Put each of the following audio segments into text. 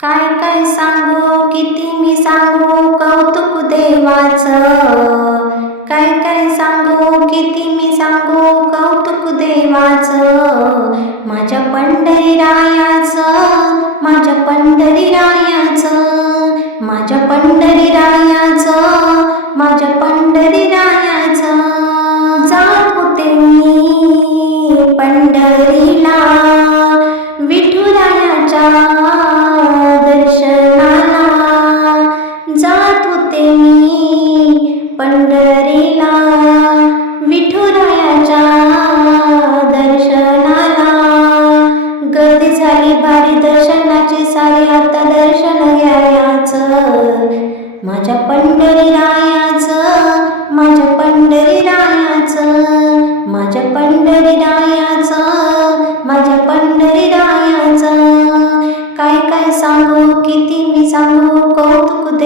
काय काय सांगू किती मी सांगू कौतुक देवाच. काय काय सांगू किती मी सांगू कौतुक देवाच. माझ्या पंढरीरायाचं माझ्या पंढरीरायाचं माझ्या पंढरीरायाचं होते मी. पंढरीला विठुरायाच्या दर्शनाला. गर्दी झाली भारी दर्शनाची सारी आता दर्शन घ्यायचं. माझ्या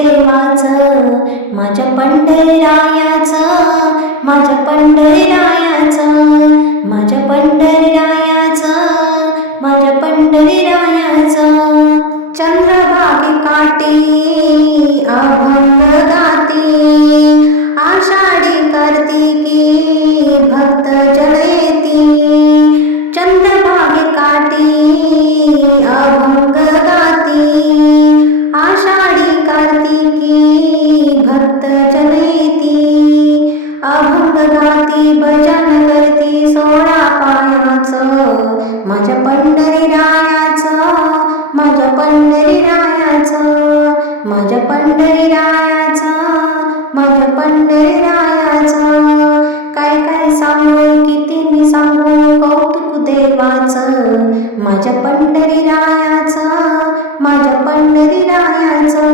देवाचं माझ्या पंढरायाचं माझ्या पंढरायाचं माझ्या पंढरायाचं माझ्या पंढरायाचं. चंद्रभागे काटी पंढरीरायाचा माझ्या पंढरीरायाचा काय काय सांगू किती मी सांगू? कौतुक देवाचं. माझ्या पंढरीरायाचं माझ्या पंढरीरायाचं.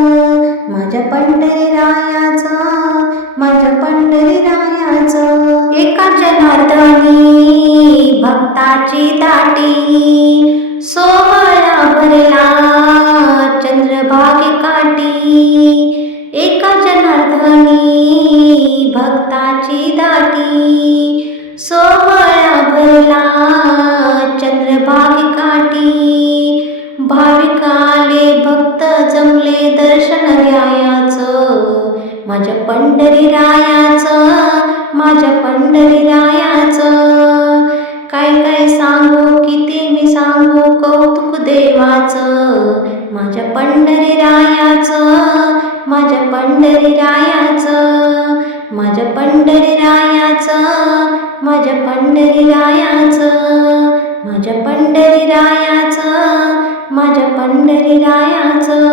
माझ्या पंढरीरायाचं माझ्या पंढरीरायाचं. एका जनार्दनी भक्ताची दाटी. सो चंद्रभागे एका जनार्दनी भक्ताची दाटी. सोहळा भरला चंद्रभागे काठी. भाविकाले भक्त जमले दर्शन घ्यायाचं. माझ्या पंढरी रायाचं माझ्या पंढरी रायाचं काय काय सांगू किती मी सांगू कौतुक देवाचं. माझ्या पंढरी राया पंढरीरायाचं माझ्या पंढरीरायाचं माझ्या पंढरीरायाचं माझ्या पंढरीरायाचं माझ्या पंढरीरायाचं.